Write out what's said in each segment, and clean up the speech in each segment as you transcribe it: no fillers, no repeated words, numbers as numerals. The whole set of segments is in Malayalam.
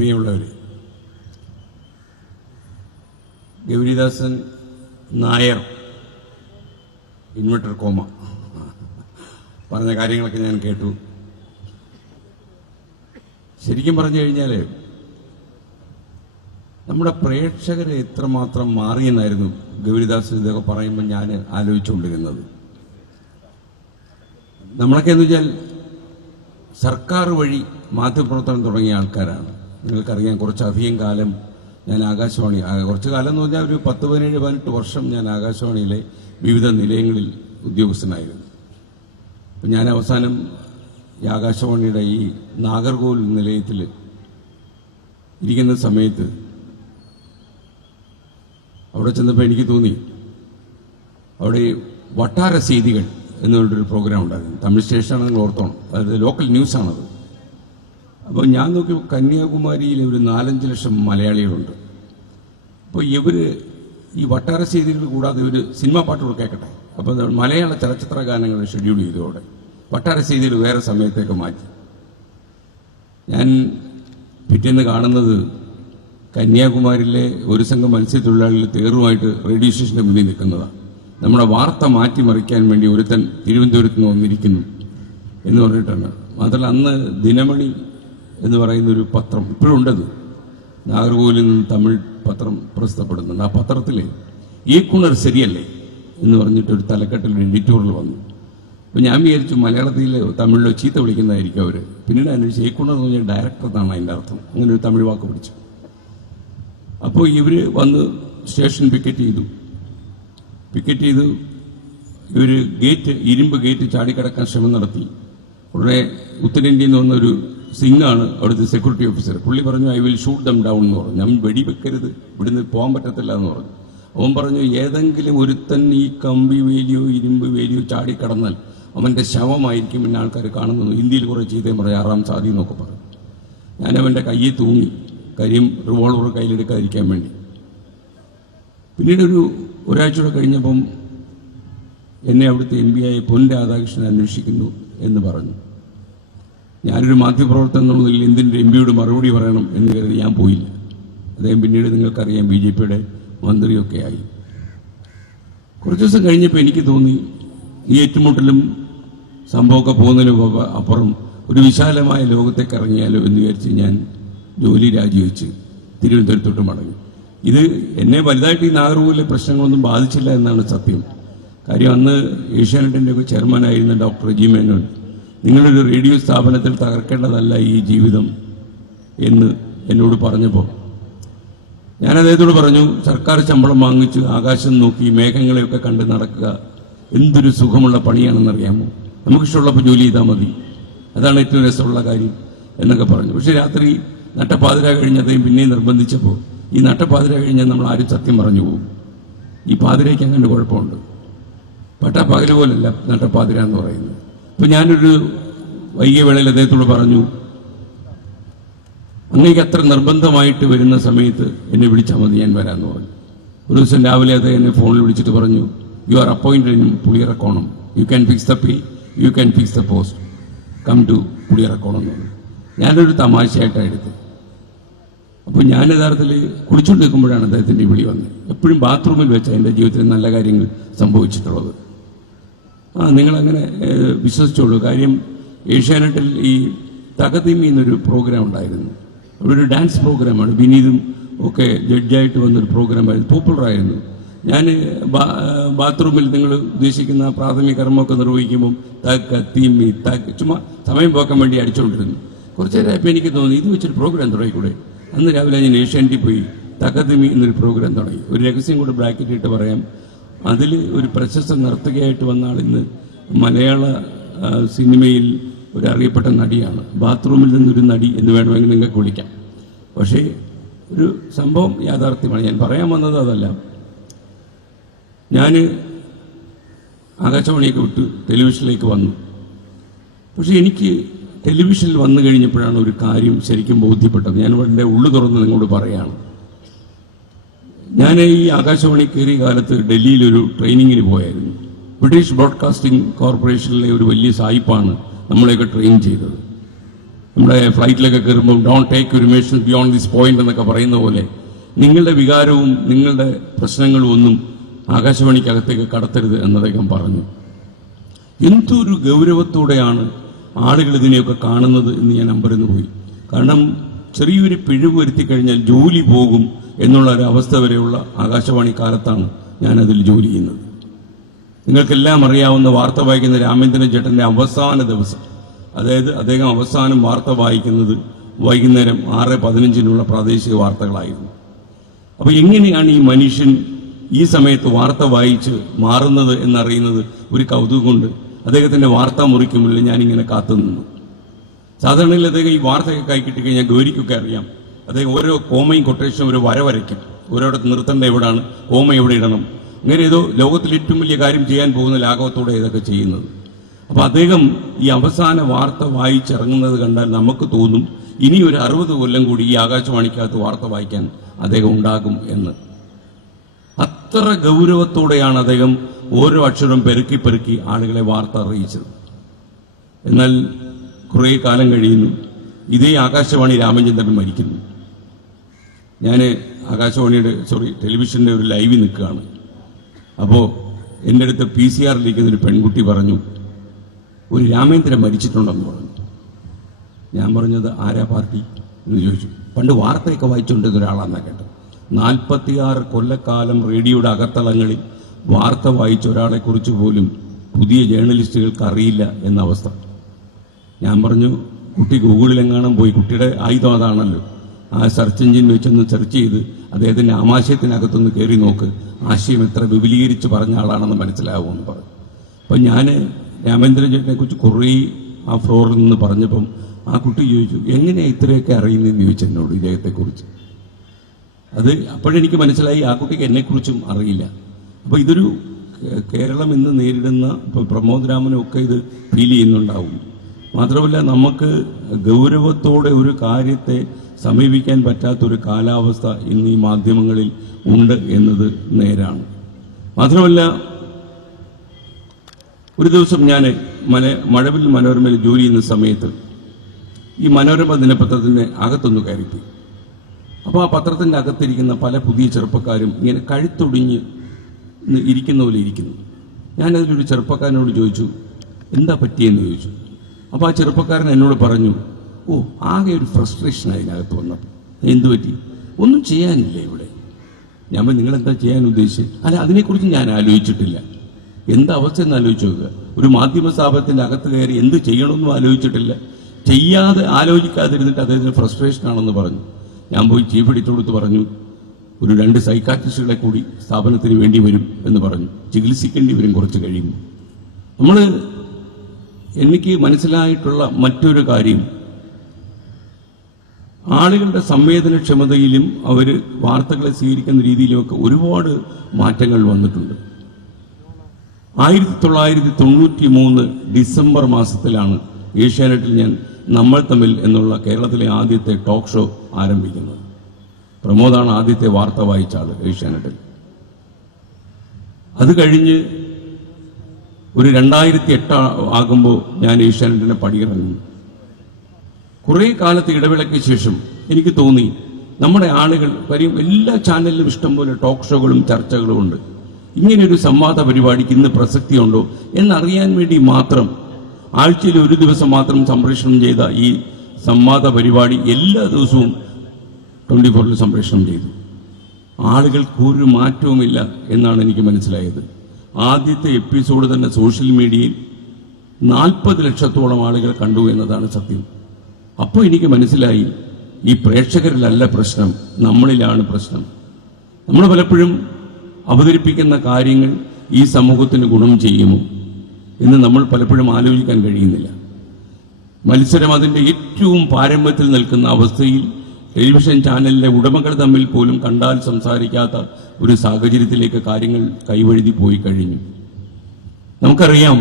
പ്രിയമുള്ളവർ, ഗൗരിദാസൻ നായർ ഇൻവെർട്ടർ കോമ പറഞ്ഞ കാര്യങ്ങളൊക്കെ ഞാൻ കേട്ടു. ശരിക്കും പറഞ്ഞു കഴിഞ്ഞാൽ നമ്മുടെ പ്രേക്ഷകരെ എത്രമാത്രം മാറിയെന്നായിരുന്നു ഗൗരിദാസൻ ഇതൊക്കെ പറയുമ്പോൾ ഞാൻ ആലോചിച്ചുകൊണ്ടിരുന്നത്. നമ്മളൊക്കെ എന്ന് വെച്ചാൽ സർക്കാർ വഴി മാധ്യമപ്രവർത്തനം തുടങ്ങിയ ആൾക്കാരാണ്. നിങ്ങൾക്കറിയാം, കുറച്ചധികം കാലം ഞാൻ ആകാശവാണി, കുറച്ച് കാലം എന്ന് പറഞ്ഞാൽ ഒരു 17-18 വർഷം ഞാൻ ആകാശവാണിയിലെ വിവിധ നിലയങ്ങളിൽ ഉദ്യോഗസ്ഥനായിരുന്നു. അപ്പം ഞാൻ അവസാനം ഈ ആകാശവാണിയുടെ ഈ നാഗർകോവിൽ നിലയത്തിൽ ഇരിക്കുന്ന സമയത്ത് അവിടെ ചെന്നപ്പോൾ എനിക്ക് തോന്നി, അവിടെ വട്ടാര ചെയ്തികൾ എന്നുള്ളൊരു പ്രോഗ്രാം ഉണ്ടായിരുന്നു. തമിഴ് സ്റ്റേഷനാണ്, നിങ്ങൾ ഓർത്തോണം, അത് ലോക്കൽ ന്യൂസാണത്. അപ്പോൾ ഞാൻ നോക്കി, കന്യാകുമാരിയിൽ ഒരു 4-5 ലക്ഷം മലയാളികളുണ്ട്. അപ്പോൾ ഇവർ ഈ വട്ടാര ചെയ്തികൾ കൂടാതെ ഒരു സിനിമാ പാട്ടുകൾ കേൾക്കട്ടെ. അപ്പോൾ മലയാള ചലച്ചിത്ര ഗാനങ്ങൾ ഷെഡ്യൂൾ ചെയ്തതോടെ വട്ടാര ചെയ്തികൾ വേറെ സമയത്തേക്ക് മാറ്റി. ഞാൻ പിറ്റേന്ന് കാണുന്നത് കന്യാകുമാരിയിലെ ഒരു സംഘം മത്സ്യത്തൊഴിലാളികൾ തേറുമായിട്ട് റേഡിയോ സ്റ്റേഷൻ്റെ മുന്നിൽ നിൽക്കുന്നതാണ്. നമ്മുടെ വാർത്ത മാറ്റിമറിക്കാൻ വേണ്ടി ഒരുത്തൻ തിരുവനന്തപുരത്ത് നിന്ന് വന്നിരിക്കുന്നു എന്ന് പറഞ്ഞിട്ടാണ്. മാത്രമല്ല, അന്ന് ദിനമണി എന്ന് പറയുന്നൊരു പത്രം ഇപ്പോഴും ഉണ്ടത്, നാഗർകോവിലിൽ നിന്ന് തമിഴ് പത്രം പ്രസിദ്ധപ്പെടുന്നുണ്ട്. ആ പത്രത്തിൽ ഈക്കുണർ ശരിയല്ലേ എന്ന് പറഞ്ഞിട്ടൊരു തലക്കെട്ടിൽ എഡിറ്റോറിയൽ വന്നു. അപ്പോൾ ഞാൻ വിചാരിച്ചു മലയാളത്തിലോ തമിഴിലോ ചീത്ത വിളിക്കുന്നതായിരിക്കും അവർ. പിന്നീട് അന്വേഷിച്ചു, ഈക്കുണർ എന്ന് പറഞ്ഞാൽ ഡയറക്ടർ എന്നാണ് അതിൻ്റെ അർത്ഥം. അങ്ങനെ ഒരു തമിഴ് വാക്ക് പിടിച്ചു. അപ്പോൾ ഇവർ വന്ന് സ്റ്റേഷൻ പിക്കറ്റ് ചെയ്തു. ഇവർ ഇരുമ്പ് ഗേറ്റ് ചാടിക്കടക്കാൻ ശ്രമം നടത്തി. ഉടനെ ഉത്തരേന്ത്യയിൽ നിന്ന് വന്നൊരു സിംഗാണ് അവിടുത്തെ സെക്യൂരിറ്റി ഓഫീസർ. പുള്ളി പറഞ്ഞു, I will shoot them down എന്ന് പറഞ്ഞു. ഞാൻ വെടിവെക്കരുത്, ഇവിടുന്ന് പോകാൻ പറ്റത്തില്ല എന്ന് പറഞ്ഞു. അവൻ പറഞ്ഞു, ഏതെങ്കിലും ഒരുത്തൻ ഈ കമ്പി വേലിയോ ഇരുമ്പ് വേലിയോ ചാടിക്കടന്നാൽ അവൻ്റെ ശവമായിരിക്കും പിന്നെ ആൾക്കാർ കാണുന്നത്. ഹിന്ദിയിൽ കുറേ ചീത്തയും പറഞ്ഞു, ആറാം സാധി എന്നൊക്കെ പറഞ്ഞു. ഞാൻ അവൻ്റെ കയ്യിൽ തൂങ്ങി, കാര്യം റിവോൾവർ കയ്യിലെടുക്കാതിരിക്കാൻ വേണ്ടി. പിന്നീട് ഒരാഴ്ചയോടെ കഴിഞ്ഞപ്പം എന്നെ അവിടുത്തെ MP ആയ പൊൻ രാധാകൃഷ്ണൻ അന്വേഷിക്കുന്നു എന്ന് പറഞ്ഞു. ഞാനൊരു മാധ്യമപ്രവർത്തനം എന്നുള്ളതിൽ എന്തിൻ്റെ MP യോട് മറുപടി പറയണം എന്ന് കരുതി ഞാൻ പോയില്ല. അദ്ദേഹം പിന്നീട് നിങ്ങൾക്കറിയാം BJPയുടെ മന്ത്രിയൊക്കെ ആയി. കുറച്ച് ദിവസം കഴിഞ്ഞപ്പോൾ എനിക്ക് തോന്നി, ഈ ഏറ്റുമുട്ടലും സംഭവമൊക്കെ പോകുന്നതിന് അപ്പുറം ഒരു വിശാലമായ ലോകത്തേക്ക് ഇറങ്ങിയാലോ എന്ന് വിചാരിച്ച് ഞാൻ ജോലി രാജിവെച്ച് തിരുവനന്തപുരത്തോട്ട് മടങ്ങി. ഇത് എന്നെ വലുതായിട്ട് ഈ നാഗർകോവിലെ പ്രശ്നങ്ങളൊന്നും ബാധിച്ചില്ല എന്നാണ് സത്യം. കാര്യം അന്ന് ഏഷ്യാനെറ്റിൻ്റെ ഒക്കെ ചെയർമാനായിരുന്ന ഡോക്ടർ ജി മേനോൻ, നിങ്ങളൊരു റേഡിയോ സ്ഥാപനത്തിൽ തകർക്കേണ്ടതല്ല ഈ ജീവിതം എന്ന് എന്നോട് പറഞ്ഞപ്പോൾ ഞാൻ അദ്ദേഹത്തോട് പറഞ്ഞു, സർക്കാർ ശമ്പളം വാങ്ങിച്ച് ആകാശം നോക്കി മേഘങ്ങളെയൊക്കെ കണ്ട് നടക്കുക എന്തൊരു സുഖമുള്ള പണിയാണെന്നറിയാമോ, നമുക്കിഷ്ടമുള്ളപ്പോൾ ജോലി ചെയ്താൽ മതി, അതാണ് ഏറ്റവും രസമുള്ള കാര്യം എന്നൊക്കെ പറഞ്ഞു. പക്ഷെ രാത്രി നട്ടപ്പാതിര കഴിഞ്ഞ് അദ്ദേഹം പിന്നെയും നിർബന്ധിച്ചപ്പോൾ, ഈ നട്ടപ്പാതിര കഴിഞ്ഞാൽ നമ്മൾ ആരും സത്യം പറഞ്ഞു പോകും. ഈ പാതിരയ്ക്ക് അങ്ങനെ കുഴപ്പമുണ്ട്, പട്ടാപ്പകല് പോലല്ല നട്ടപ്പാതിര എന്ന് പറയുന്നത്. അപ്പോൾ ഞാനൊരു വൈകിയ വേളയിൽ അദ്ദേഹത്തോട് പറഞ്ഞു, അങ്ങേക്ക് അത്ര നിർബന്ധമായിട്ട് വരുന്ന സമയത്ത് എന്നെ വിളിച്ചാൽ മതി, ഞാൻ വരാമെന്ന് പറഞ്ഞു. ഒരു ദിവസം രാവിലെ അദ്ദേഹം എന്നെ ഫോണിൽ വിളിച്ചിട്ട് പറഞ്ഞു, you are appointed in Puliyarakkonam, you can fix the pay, you can fix the post, come to Puliyarakkonam എന്ന് പറഞ്ഞു. ഞാനൊരു തമാശയായിട്ടാണ് എടുത്തത്. അപ്പോൾ ഞാൻ യഥാർത്ഥത്തിൽ കുളിച്ചുകൊണ്ട് നിൽക്കുമ്പോഴാണ് അദ്ദേഹത്തിൻ്റെ വിളി വന്നത്. എപ്പോഴും ബാത്റൂമിൽ വെച്ച് എൻ്റെ ജീവിതത്തിൽ നല്ല കാര്യങ്ങൾ സംഭവിച്ചിട്ടുള്ളത്. നിങ്ങളങ്ങനെ വിശ്വസിച്ചോളൂ. കാര്യം ഏഷ്യാനെറ്റിൽ ഈ തകതിമി എന്നൊരു പ്രോഗ്രാം ഉണ്ടായിരുന്നു. അവിടെ ഒരു ഡാൻസ് പ്രോഗ്രാമാണ്. വിനീതും ഒക്കെ ജഡ്ജായിട്ട് വന്നൊരു പ്രോഗ്രാമായിരുന്നു, പോപ്പുലറായിരുന്നു. ഞാൻ ബാത്റൂമിൽ നിങ്ങൾ ഉദ്ദേശിക്കുന്ന പ്രാഥമിക കർമ്മമൊക്കെ നിർവഹിക്കുമ്പം തകതിമി ചുമ്മാ സമയം പോക്കാൻ വേണ്ടി അടിച്ചുകൊണ്ടിരുന്നു. കുറച്ച് നേരമായപ്പോൾ എനിക്ക് തോന്നി, ഇത് വെച്ചൊരു പ്രോഗ്രാം തുടങ്ങിക്കൂടെ. അന്ന് രാവിലെ ഞാൻ ഏഷ്യാനെറ്റിൽ പോയി തകതിമി എന്നൊരു പ്രോഗ്രാം തുടങ്ങി. ഒരു രഹസ്യം കൂടെ ബ്രാക്കറ്റ് ഇട്ട് പറയാം, അതിൽ ഒരു പ്രശസ്ത നർത്തകയായിട്ട് വന്ന ആൾ ഇന്ന് മലയാള സിനിമയിൽ ഒരു അറിയപ്പെട്ട നടിയാണ്. ബാത്റൂമിൽ നിന്നൊരു നടി എന്ന് വേണമെങ്കിൽ നിങ്ങൾക്ക് വിളിക്കാം. പക്ഷേ ഒരു സംഭവം യാഥാർത്ഥ്യമാണ്. ഞാൻ പറയാൻ വന്നത് അതല്ല. ഞാൻ ആകാശവാണിയൊക്കെ വിട്ട് ടെലിവിഷനിലേക്ക് വന്നു. പക്ഷേ എനിക്ക് ടെലിവിഷനിൽ വന്നു കഴിഞ്ഞപ്പോഴാണ് ഒരു കാര്യം ശരിക്കും ബോധ്യപ്പെട്ടത്. ഞാൻ എൻ്റെ ഉള്ളു തുറന്ന് നിങ്ങളോട് പറയുകയാണ്. ഞാൻ ഈ ആകാശവാണി കയറിയ കാലത്ത് ഡൽഹിയിലൊരു ട്രെയിനിങ്ങിന് പോയായിരുന്നു. ബ്രിട്ടീഷ് ബ്രോഡ്കാസ്റ്റിംഗ് കോർപ്പറേഷനിലെ ഒരു വലിയ സായിപ്പാണ് നമ്മളെയൊക്കെ ട്രെയിൻ ചെയ്തത്. നമ്മുടെ ഫ്ലൈറ്റിലൊക്കെ കയറുമ്പോൾ don't take your emotion beyond this point എന്നൊക്കെ പറയുന്ന പോലെ നിങ്ങളുടെ വികാരവും നിങ്ങളുടെ പ്രശ്നങ്ങളും ഒന്നും ആകാശവാണിക്കകത്തേക്ക് കടത്തരുത് എന്ന് അദ്ദേഹം പറഞ്ഞു. എന്തൊരു ഗൗരവത്തോടെയാണ് ആളുകൾ ഇതിനെയൊക്കെ കാണുന്നത് എന്ന് ഞാൻ അമ്പരന്ന് പോയി. കാരണം ചെറിയൊരു പിഴവ് വരുത്തി കഴിഞ്ഞാൽ ജോലി പോകും എന്നുള്ള ഒരു അവസ്ഥ വരെയുള്ള ആകാശവാണി കാലത്താണ് ഞാനതിൽ ജോലി ചെയ്യുന്നത്. നിങ്ങൾക്കെല്ലാം അറിയാവുന്ന വാർത്ത വായിക്കുന്ന രാമേന്ദ്രൻ ചേട്ടൻ്റെ അവസാന ദിവസം, അതായത് അദ്ദേഹം അവസാനം വാർത്ത വായിക്കുന്നത് വൈകുന്നേരം 6:15 പ്രാദേശിക വാർത്തകളായിരുന്നു. അപ്പോൾ എങ്ങനെയാണ് ഈ മനുഷ്യൻ ഈ സമയത്ത് വാർത്ത വായിച്ച് മാറുന്നത് എന്നറിയുന്നത് ഒരു കൗതുകം കൊണ്ട് അദ്ദേഹത്തിൻ്റെ വാർത്താ മുറിക്ക് മുന്നിൽ ഞാനിങ്ങനെ കാത്തുനിന്നു. സാധാരണയിൽ അദ്ദേഹം ഈ വാർത്തയൊക്കെ കൈ കിട്ടിക്കഴിഞ്ഞാൽ ഗൗരിക്കൊക്കെ അറിയാം, അദ്ദേഹം ഓരോ കോമയും കൊട്ടേഷനും ഒരു വര വരയ്ക്കും. ഓരോടത്ത് നിർത്തേണ്ട എവിടാണ്, കോമ എവിടെ ഇടണം, അങ്ങനെ ഏതോ ലോകത്തിൽ ഏറ്റവും വലിയ കാര്യം ചെയ്യാൻ പോകുന്ന ലാഘവത്തോടെ ഇതൊക്കെ ചെയ്യുന്നത്. അപ്പോൾ അദ്ദേഹം ഈ അവസാന വാർത്ത വായിച്ചിറങ്ങുന്നത് കണ്ടാൽ നമുക്ക് തോന്നും ഇനി ഒരു 60 കൊല്ലം കൂടി ഈ ആകാശവാണിക്കകത്ത് വാർത്ത വായിക്കാൻ അദ്ദേഹം ഉണ്ടാകും എന്ന്. അത്ര ഗൗരവത്തോടെയാണ് അദ്ദേഹം ഓരോ അക്ഷരം പെരുക്കി പെരുക്കി ആളുകളെ വാർത്ത അറിയിച്ചത്. എന്നാൽ കുറേ കാലം കഴിയുന്നു, ഇതേ ആകാശവാണി രാമചന്ദ്രൻ മരിക്കുന്നു. ഞാൻ ടെലിവിഷൻ്റെ ഒരു ലൈവിൽ നിൽക്കുകയാണ്. അപ്പോൾ എൻ്റെ അടുത്ത് PCR ഒരു പെൺകുട്ടി പറഞ്ഞു, ഒരു രാമേന്ദ്രൻ മരിച്ചിട്ടുണ്ടെന്ന് പറഞ്ഞു. ഞാൻ പറഞ്ഞത് ആരാ പാർട്ടി എന്ന് ചോദിച്ചു. പണ്ട് വാർത്തയൊക്കെ വായിച്ചുകൊണ്ടിരുന്ന ഒരാളാണെന്നാണ് കേട്ടത്. 46 കൊല്ലക്കാലം റേഡിയോയുടെ അകത്തളങ്ങളിൽ വാർത്ത വായിച്ച ഒരാളെക്കുറിച്ച് പോലും പുതിയ ജേർണലിസ്റ്റുകൾക്ക് അറിയില്ല എന്ന അവസ്ഥ. ഞാൻ പറഞ്ഞു, കുട്ടി ഗൂഗിളിലെങ്ങാനും പോയി, കുട്ടിയുടെ ആയുധം അതാണല്ലോ, ആ സെർച്ച് എഞ്ചിൻ വെച്ചൊന്ന് സെർച്ച് ചെയ്ത് അദ്ദേഹത്തിൻ്റെ ആമാശയത്തിനകത്തൊന്ന് കയറി നോക്ക്, ആശയം എത്ര വിപുലീകരിച്ച് പറഞ്ഞ ആളാണെന്ന് മനസ്സിലാവുമെന്ന് പറഞ്ഞു. അപ്പം ഞാൻ രാമേന്ദ്രൻ ചേട്ടനെ കുറിച്ച് കുറേ ആ ഫ്ലോറിൽ നിന്ന് പറഞ്ഞപ്പം ആ കുട്ടി ചോദിച്ചു, എങ്ങനെയാണ് ഇത്രയൊക്കെ അറിയുന്നതെന്ന് ചോദിച്ചു എന്നോട് ഇദ്ദേഹത്തെക്കുറിച്ച്. അത് അപ്പോഴെനിക്ക് മനസ്സിലായി ആ കുട്ടിക്ക് എന്നെക്കുറിച്ചും അറിയില്ല. അപ്പോൾ ഇതൊരു കേരളം ഇന്ന് നേരിടുന്ന, ഇപ്പോൾ പ്രമോദ് രാമനും ഒക്കെ ഇത് ഫീൽ ചെയ്യുന്നുണ്ടാവും. മാത്രമല്ല, നമുക്ക് ഗൗരവത്തോടെ ഒരു കാര്യത്തെ സമീപിക്കാൻ പറ്റാത്തൊരു കാലാവസ്ഥ ഇന്ന് ഈ മാധ്യമങ്ങളിൽ ഉണ്ട് എന്നത് നേരാണ്. മാത്രമല്ല, ഒരു ദിവസം ഞാൻ മഴവിൽ മനോരമയിൽ ജോലി ചെയ്യുന്ന സമയത്ത് ഈ മനോരമ ദിനപത്രത്തിൻ്റെ അകത്തൊന്ന് കയറിപ്പോയി. അപ്പോൾ ആ പത്രത്തിൻ്റെ അകത്തിരിക്കുന്ന പല പുതിയ ചെറുപ്പക്കാരും ഇങ്ങനെ കഴുത്തൊടിഞ്ഞ് ഇരിക്കുന്ന പോലെ ഇരിക്കുന്നു. ഞാനതിലൊരു ചെറുപ്പക്കാരനോട് ചോദിച്ചു, എന്താ പറ്റിയെന്ന് ചോദിച്ചു. അപ്പോൾ ആ ചെറുപ്പക്കാരൻ എന്നോട് പറഞ്ഞു, ആകെ ഒരു ഫ്രസ്ട്രേഷൻ അതിനകത്ത് വന്നപ്പോൾ. എന്തു പറ്റി? ഒന്നും ചെയ്യാനില്ല ഇവിടെ. ഞാൻ നിങ്ങളെന്താ ചെയ്യാൻ ഉദ്ദേശിച്ചത്? അല്ല, അതിനെക്കുറിച്ച് ഞാൻ ആലോചിച്ചിട്ടില്ല. എന്താ അവസ്ഥ എന്ന് ആലോചിച്ച് നോക്കുക. ഒരു മാധ്യമ സ്ഥാപനത്തിൻ്റെ അകത്ത് കയറി എന്ത് ചെയ്യണമെന്നും ആലോചിച്ചിട്ടില്ല. ആലോചിക്കാതിരുന്നിട്ട് അദ്ദേഹത്തിന് ഫ്രസ്ട്രേഷൻ ആണെന്ന് പറഞ്ഞു. ഞാൻ പോയി ചീഫ് എഡിറ്ററോട് പറഞ്ഞു, ഒരു 2 സൈക്കാട്രിസ്റ്റുകളെ കൂടി സ്ഥാപനത്തിന് വേണ്ടി വരും എന്ന് പറഞ്ഞു. ചികിത്സിക്കേണ്ടി വരും കുറച്ച് കഴിയുമ്പോൾ. എനിക്ക് മനസ്സിലായിട്ടുള്ള മറ്റൊരു കാര്യം, ആളുകളുടെ സംവേദനക്ഷമതയിലും അവർ വാർത്തകളെ സ്വീകരിക്കുന്ന രീതിയിലുമൊക്കെ ഒരുപാട് മാറ്റങ്ങൾ വന്നിട്ടുണ്ട്. 1993 ഡിസംബർ മാസത്തിലാണ് ഏഷ്യാനെറ്റിൽ ഞാൻ നമ്മൾ തമ്മിൽ എന്നുള്ള കേരളത്തിലെ ആദ്യത്തെ ടോക്ക് ഷോ ആരംഭിക്കുന്നത്. പ്രമോദാണ് ആദ്യത്തെ വാർത്ത വായിച്ച ആൾ ഏഷ്യാനെറ്റിൽ. അത് കഴിഞ്ഞ് ഒരു 2008 ആകുമ്പോൾ ഞാൻ ഏഷ്യാനെറ്റിനെ പടിയിറങ്ങുന്നു. കുറേ കാലത്ത് ഇടവേളയ്ക്ക് ശേഷം എനിക്ക് തോന്നി, നമ്മുടെ ആളുകൾ കാര്യം എല്ലാ ചാനലിലും ഇഷ്ടംപോലെ ടോക്ക് ഷോകളും ചർച്ചകളും ഉണ്ട്. ഇങ്ങനെയൊരു സംവാദ പരിപാടിക്ക് ഇന്ന് പ്രസക്തിയുണ്ടോ എന്നറിയാൻ വേണ്ടി മാത്രം ആഴ്ചയിൽ ഒരു ദിവസം മാത്രം സംപ്രേഷണം ചെയ്ത ഈ സംവാദ പരിപാടി എല്ലാ ദിവസവും 24-ൽ സംപ്രേഷണം ചെയ്തു. ആളുകൾക്ക് ഒരു മാറ്റവുമില്ല എന്നാണ് എനിക്ക് മനസ്സിലായത്. ആദ്യത്തെ എപ്പിസോഡ് തന്നെ സോഷ്യൽ മീഡിയയിൽ 40 ലക്ഷത്തോളം ആളുകൾ കണ്ടു എന്നതാണ് സത്യം. അപ്പോൾ എനിക്ക് മനസ്സിലായി, ഈ പ്രേക്ഷകരിലല്ല പ്രശ്നം, നമ്മളിലാണ് പ്രശ്നം. നമ്മൾ പലപ്പോഴും അവതരിപ്പിക്കുന്ന കാര്യങ്ങൾ ഈ സമൂഹത്തിന് ഗുണം ചെയ്യുമോ എന്ന് നമ്മൾ പലപ്പോഴും ആലോചിക്കാൻ കഴിയുന്നില്ല. മത്സരം അതിൻ്റെ ഏറ്റവും പാരമ്യത്തിൽ നിൽക്കുന്ന അവസ്ഥയിൽ ടെലിവിഷൻ ചാനലിലെ ഉടമകൾ തമ്മിൽ പോലും കണ്ടാൽ സംസാരിക്കാത്ത ഒരു സാഹചര്യത്തിലേക്ക് കാര്യങ്ങൾ കൈവഴുതി പോയി കഴിഞ്ഞു. നമുക്കറിയാം,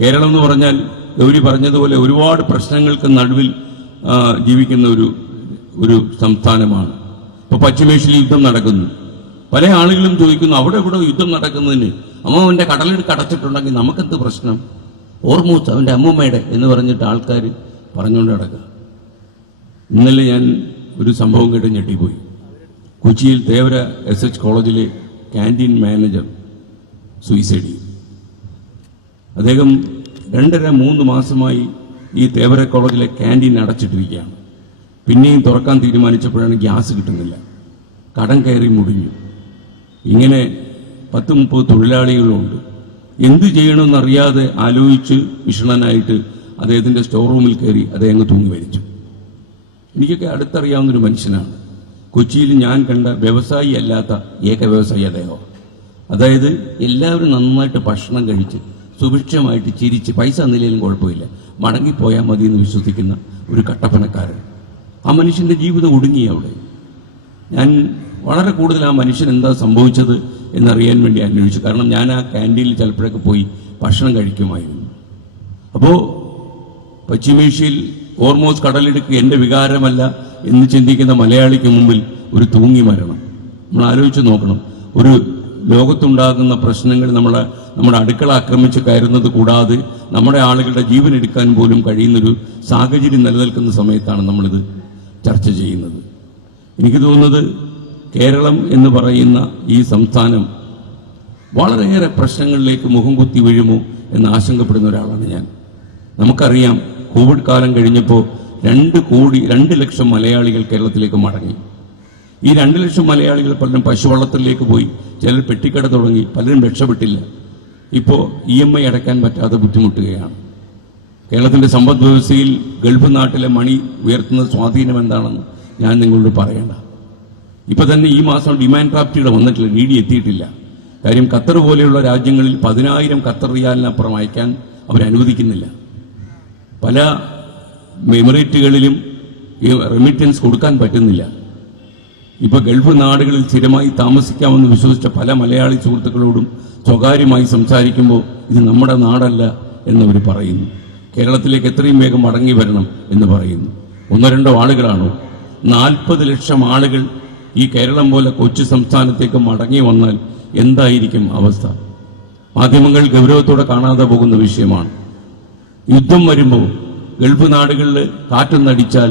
കേരളം എന്ന് പറഞ്ഞാൽ ഗൗരി പറഞ്ഞതുപോലെ ഒരുപാട് പ്രശ്നങ്ങൾക്ക് നടുവിൽ ജീവിക്കുന്ന ഒരു സംസ്ഥാനമാണ്. ഇപ്പോൾ പശ്ചിമേഷ്യയിൽ യുദ്ധം നടക്കുന്നു. പല ആളുകളും ചോദിക്കുന്നു, അവിടെ ഇവിടെ യുദ്ധം നടക്കുന്നതിന് അമ്മാവൻ്റെ കടലെടുക്ക് അടച്ചിട്ടുണ്ടെങ്കിൽ നമുക്കെന്ത് പ്രശ്നം? ഓർമ്മൂച്ച് അവൻ്റെ അമ്മൂമ്മയുടെ എന്ന് പറഞ്ഞിട്ട് ആൾക്കാർ പറഞ്ഞുകൊണ്ട് കിടക്കുക. ഇന്നലെ ഞാൻ ഒരു സംഭവം കേട്ട് ഞെട്ടിപ്പോയി. കൊച്ചിയിൽ തേവര SH കോളേജിലെ ക്യാൻറ്റീൻ മാനേജർ സൂയിസൈഡ് ചെയ്തു. അദ്ദേഹം 2.5-3 മാസമായി ഈ തേവര കോളേജിലെ ക്യാൻറ്റീൻ അടച്ചിട്ടിരിക്കുകയാണ്. പിന്നെയും തുറക്കാൻ തീരുമാനിച്ചപ്പോഴാണ് ഗ്യാസ് കിട്ടുന്നില്ല. കടം കയറി മുടിഞ്ഞു. ഇങ്ങനെ 10-30 തൊഴിലാളികളുണ്ട്. എന്തു ചെയ്യണമെന്നറിയാതെ ആലോചിച്ച് വിഷണനായിട്ട് അദ്ദേഹത്തിൻ്റെ സ്റ്റോർ റൂമിൽ കയറി അദ്ദേഹം അങ്ങ് തൂങ്ങി മരിച്ചു. എനിക്കൊക്കെ അടുത്തറിയാവുന്നൊരു മനുഷ്യനാണ്. കൊച്ചിയിൽ ഞാൻ കണ്ട വ്യവസായി അല്ലാത്ത ഏക വ്യവസായി അദ്ദേഹം. അതായത് എല്ലാവരും നന്നായിട്ട് ഭക്ഷണം കഴിച്ച് സുഭിക്ഷമായിട്ട് ചിരിച്ച് പൈസ നിലയിലും കുഴപ്പമില്ല, മടങ്ങിപ്പോയാൽ മതി എന്ന് വിശ്വസിക്കുന്ന ഒരു കട്ടപ്പനക്കാരൻ. ആ മനുഷ്യൻ്റെ ജീവിതം ഒടുങ്ങി അവിടെ. ഞാൻ വളരെ കൂടുതൽ ആ മനുഷ്യൻ എന്താ സംഭവിച്ചത് എന്നറിയാൻ വേണ്ടി അന്വേഷിച്ചു. കാരണം ഞാൻ ആ ക്യാൻറ്റീനിൽ ചിലപ്പോഴൊക്കെ പോയി ഭക്ഷണം കഴിക്കുമായിരുന്നു. അപ്പോൾ പശ്ചിമേഷ്യയിൽ ഓർമോസ് കടലിടുക്ക് എൻ്റെ വികാരമല്ല എന്ന് ചിന്തിക്കുന്ന മലയാളിക്ക് മുമ്പിൽ ഒരു തൂങ്ങി മരണം. നമ്മൾ ആലോചിച്ച് നോക്കണം. ഒരു ലോകത്തുണ്ടാകുന്ന പ്രശ്നങ്ങൾ നമ്മുടെ അടുക്കള ആക്രമിച്ച് കയറുന്നത് കൂടാതെ നമ്മുടെ ആളുകളുടെ ജീവൻ എടുക്കാൻ പോലും കഴിയുന്നൊരു സാഹചര്യം നിലനിൽക്കുന്ന സമയത്താണ് നമ്മളിത് ചർച്ച ചെയ്യുന്നത്. എനിക്ക് തോന്നുന്നത് കേരളം എന്ന് പറയുന്ന ഈ സംസ്ഥാനം വളരെയേറെ പ്രശ്നങ്ങളിലേക്ക് മുഖം കുത്തി വീഴുമോ എന്ന് ആശങ്കപ്പെടുന്ന ഒരാളാണ് ഞാൻ. നമുക്കറിയാം, കോവിഡ് കാലം കഴിഞ്ഞപ്പോൾ 2 ലക്ഷം മലയാളികൾ കേരളത്തിലേക്ക് മടങ്ങി. ഈ 2 ലക്ഷം മലയാളികൾ പലരും പശുവള്ളത്തിലേക്ക് പോയി, ചിലർ പെട്ടിക്കട തുടങ്ങി, പലരും രക്ഷപ്പെട്ടില്ല. ഇപ്പോൾ EMI അടയ്ക്കാൻ പറ്റാതെ ബുദ്ധിമുട്ടുകയാണ്. കേരളത്തിൻ്റെ സമ്പദ് വ്യവസ്ഥയിൽ ഗൾഫ് നാട്ടിലെ മണി ഉയർത്തുന്ന സ്വാധീനം എന്താണെന്ന് ഞാൻ നിങ്ങളോട് പറയണ്ട. ഇപ്പം തന്നെ ഈ മാസം ഡിമാൻഡ് ഡ്രാഫ്റ്റുകൾ വന്നിട്ടില്ല, DD എത്തിയിട്ടില്ല. കാര്യം ഖത്തർ പോലെയുള്ള രാജ്യങ്ങളിൽ 10,000 ഖത്തർ റിയാലിനപ്പുറം അയക്കാൻ അവരനുവദിക്കുന്നില്ല. പല എമിറേറ്റുകളിലും റെമിറ്റൻസ് കൊടുക്കാൻ പറ്റുന്നില്ല. ഇപ്പോൾ ഗൾഫ് നാടുകളിൽ സ്ഥിരമായി താമസിക്കാമെന്ന് വിശ്വസിച്ച പല മലയാളി സുഹൃത്തുക്കളോടും സ്വകാര്യമായി സംസാരിക്കുമ്പോൾ ഇത് നമ്മുടെ നാടല്ല എന്നവർ പറയുന്നു. കേരളത്തിലേക്ക് എത്രയും വേഗം മടങ്ങി വരണം എന്ന് പറയുന്നു. 1-2 ആളുകളാണോ? 40 ലക്ഷം ആളുകൾ ഈ കേരളം പോലെ കൊച്ചു സംസ്ഥാനത്തേക്ക് മടങ്ങി വന്നാൽ എന്തായിരിക്കും അവസ്ഥ? മാധ്യമങ്ങൾ ഗൗരവത്തോടെ കാണാതെ പോകുന്ന വിഷയമാണ്. യുദ്ധം വരുമ്പോൾ ഗൾഫ് നാടുകളിൽ കാറ്റൊന്നടിച്ചാൽ,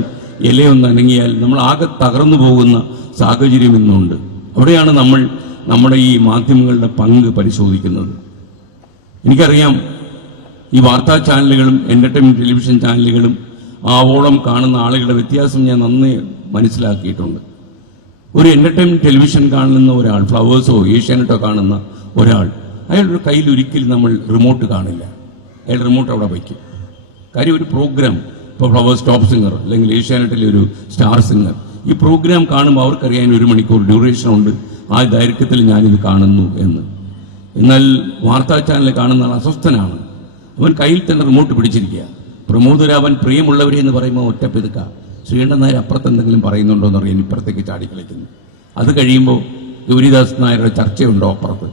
ഇലയൊന്നനങ്ങിയാൽ നമ്മൾ ആകെ തകർന്നു പോകുന്ന സാഹചര്യം ഇന്നുണ്ട്. അവിടെയാണ് നമ്മൾ നമ്മുടെ ഈ മാധ്യമങ്ങളുടെ പങ്ക് പരിശോധിക്കുന്നത്. എനിക്കറിയാം, ഈ വാർത്താ ചാനലുകളും എൻ്റർടൈൻമെൻറ്റ് ടെലിവിഷൻ ചാനലുകളും ആവോളം കാണുന്ന ആളുകളുടെ വ്യത്യാസം ഞാൻ നന്നേ മനസ്സിലാക്കിയിട്ടുണ്ട്. ഒരു എൻ്റർടൈൻമെൻറ്റ് ടെലിവിഷൻ കാണുന്ന ഒരാൾ, ഫ്ലവേഴ്സോ ഏഷ്യാനെറ്റോ കാണുന്ന ഒരാൾ, അയാളുടെ കയ്യിൽ ഒരിക്കലും നമ്മൾ റിമോട്ട് കാണില്ല. അയാൾ റിമോട്ട് അവിടെ വയ്ക്കും. കാര്യം ഒരു പ്രോഗ്രാം, ഇപ്പോൾ ഫ്ലവേഴ്സ് ടോപ്പ് സിംഗർ അല്ലെങ്കിൽ ഏഷ്യാനെറ്റിലെ ഒരു സ്റ്റാർ സിംഗർ, ഈ പ്രോഗ്രാം കാണുമ്പോൾ അവർക്കറിയാൻ 1 മണിക്കൂർ ഡ്യൂറേഷൻ ഉണ്ട്, ആ ദൈർഘ്യത്തിൽ ഞാനിത് കാണുന്നു എന്ന്. എന്നാൽ വാർത്താ ചാനൽ കാണുന്ന ആൾ അസ്വസ്ഥനാണ്. അവൻ കയ്യിൽ തന്നെ റിമോട്ട് പിടിച്ചിരിക്കുക. പ്രമോദരാവൻ പ്രിയമുള്ളവരെ എന്ന് പറയുമ്പോൾ ഒറ്റ പിതുക്ക. ശ്രീകണ്ഠൻ നായർ അപ്പുറത്ത് എന്തെങ്കിലും പറയുന്നുണ്ടോ എന്ന് അറിയാൻ ഇപ്പുറത്തേക്ക് ചാടിക്കളിക്കുന്നു. അത് കഴിയുമ്പോൾ ഗൗരിദാസ് നായരുടെ ചർച്ചയുണ്ടോ അപ്പുറത്ത്.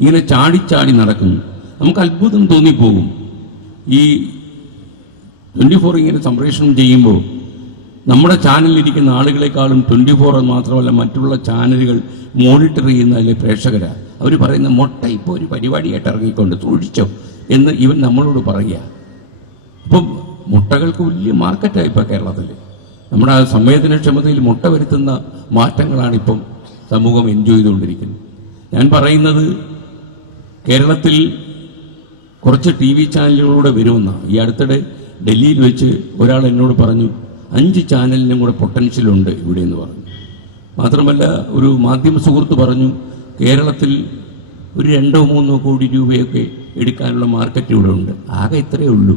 ഇങ്ങനെ ചാടി നടക്കുന്നു. നമുക്ക് അത്ഭുതം തോന്നിപ്പോകും. ഈ 24 ഇങ്ങനെ സംപ്രേഷണം ചെയ്യുമ്പോൾ നമ്മുടെ ചാനലിലിരിക്കുന്ന ആളുകളെക്കാളും 24 മാത്രമല്ല മറ്റുള്ള ചാനലുകൾ മോണിറ്റർ ചെയ്യുന്ന അതിലെ പ്രേക്ഷകരാണ്. അവർ പറയുന്ന മുട്ട ഇപ്പോൾ ഒരു പരിപാടിയായിട്ട് ഇറങ്ങിക്കൊണ്ട് സൂക്ഷിച്ചോ എന്ന് ഇവൻ നമ്മളോട് പറയുക. അപ്പം മുട്ടകൾക്ക് വലിയ മാർക്കറ്റാണ് ഇപ്പോൾ കേരളത്തിൽ. നമ്മുടെ സംവേദനക്ഷമതയിൽ മുട്ട വരുത്തുന്ന മാറ്റങ്ങളാണിപ്പം സമൂഹം എൻജോയ് ചെയ്തുകൊണ്ടിരിക്കുന്നത്. ഞാൻ പറയുന്നത്, കേരളത്തിൽ കുറച്ച് TV ചാനലുകളിലൂടെ വരുമെന്ന ഈ അടുത്തിടെ ഡൽഹിയിൽ വെച്ച് ഒരാൾ എന്നോട് പറഞ്ഞു, 5 ചാനലിനും കൂടെ പൊട്ടൻഷ്യലുണ്ട് ഇവിടെ എന്ന് പറഞ്ഞു. മാത്രമല്ല, ഒരു മാധ്യമ സുഹൃത്ത് പറഞ്ഞു, കേരളത്തിൽ ഒരു 2-3 കോടി രൂപയൊക്കെ എടുക്കാനുള്ള മാർക്കറ്റ് ഇവിടെ ഉണ്ട്. ആകെ ഇത്രയേ ഉള്ളൂ.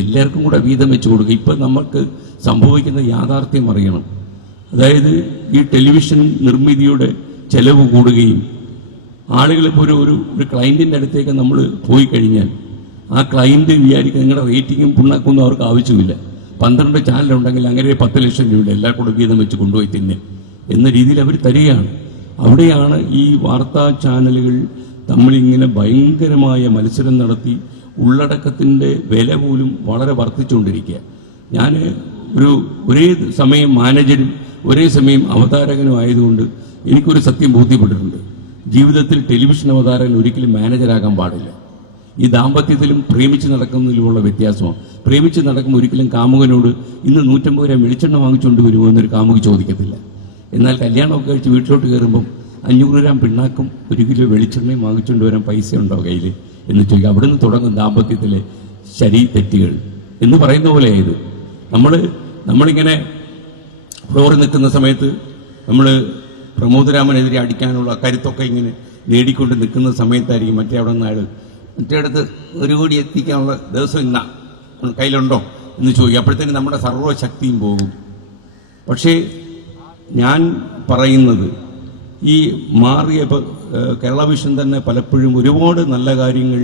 എല്ലാവർക്കും കൂടെ വീതം വെച്ച് കൊടുക്കുക. ഇപ്പം നമുക്ക് സംഭവിക്കുന്ന യാഥാർത്ഥ്യം അറിയണം. അതായത് ഈ ടെലിവിഷൻ നിർമ്മിതിയുടെ ചെലവ് കൂടുകയും ആളുകളിപ്പോൾ ഒരു ക്ലയൻറ്റിൻ്റെ അടുത്തേക്ക് നമ്മൾ പോയി കഴിഞ്ഞാൽ ആ ക്ലയൻറ്റ് വിചാരിക്കും നിങ്ങളുടെ റേറ്റിങ്ങും പുണ്ണാക്കൊന്നും അവർക്ക് ആവശ്യമില്ല. 12 ചാനലുണ്ടെങ്കിൽ അങ്ങനെ 10 ലക്ഷം രൂപയുടെ എല്ലാ കൂടെ വീതം വെച്ച് കൊണ്ടുപോയി തിന്നെ എന്ന രീതിയിൽ അവർ തരികയാണ്. അവിടെയാണ് ഈ വാർത്താ ചാനലുകൾ തമ്മിലിങ്ങനെ ഭയങ്കരമായ മത്സരം നടത്തി ഉള്ളടക്കത്തിൻ്റെ വില പോലും വളരെ വർദ്ധിച്ചുകൊണ്ടിരിക്കുക. ഞാൻ ഒരേ സമയം മാനേജരും ഒരേ സമയം അവതാരകനും ആയതുകൊണ്ട് എനിക്കൊരു സത്യം ബോധ്യപ്പെട്ടിട്ടുണ്ട്. ജീവിതത്തിൽ ടെലിവിഷൻ അവതാരകൻ ഒരിക്കലും മാനേജരാകാൻ പാടില്ല. ഈ ദാമ്പത്യത്തിലും പ്രേമിച്ച് നടക്കുന്നതിലുമുള്ള വ്യത്യാസമാണ്. പ്രേമിച്ച് നടക്കുമ്പോൾ ഒരിക്കലും കാമുകനോട് ഇന്ന് 150 രൂപ വെളിച്ചെണ്ണ വാങ്ങിച്ചുകൊണ്ട് വരുമോ എന്നൊരു കാമുക ചോദിക്കത്തില്ല. എന്നാൽ കല്യാണമൊക്കെ കഴിച്ച് വീട്ടിലോട്ട് കയറുമ്പം 500 ഗ്രാം പിണ്ണാക്കും 1 കിലോ വെളിച്ചെണ്ണയും വാങ്ങിച്ചുകൊണ്ട് വരാൻ പൈസ ഉണ്ടോ കയ്യിൽ എന്ന് ചോദിക്കുക. അവിടെ നിന്ന് തുടങ്ങും ദാമ്പത്യത്തിലെ ശരി തെറ്റുകൾ എന്ന് പറയുന്ന പോലെയായത്. നമ്മളിങ്ങനെ ഫ്ലോറിൽ നിൽക്കുന്ന സമയത്ത് നമ്മൾ പ്രമോദരാമനെതിരെ അടിക്കാനുള്ള കരുത്തൊക്കെ ഇങ്ങനെ നേടിക്കൊണ്ട് നിൽക്കുന്ന സമയത്തായിരിക്കും മറ്റേ അവിടെ നിന്ന് അയാൾ മറ്റേടത്ത് 1 കോടി എത്തിക്കാനുള്ള ദിവസം ഇന്ന കയ്യിലുണ്ടോ എന്ന് ചോദിക്കും. അപ്പോഴത്തേന് നമ്മുടെ സർവ്വശക്തിയും പോകും. പക്ഷേ ഞാൻ പറയുന്നത് ഈ മാറിയ കേരള വിഷൻ തന്നെ പലപ്പോഴും ഒരുപാട് നല്ല കാര്യങ്ങൾ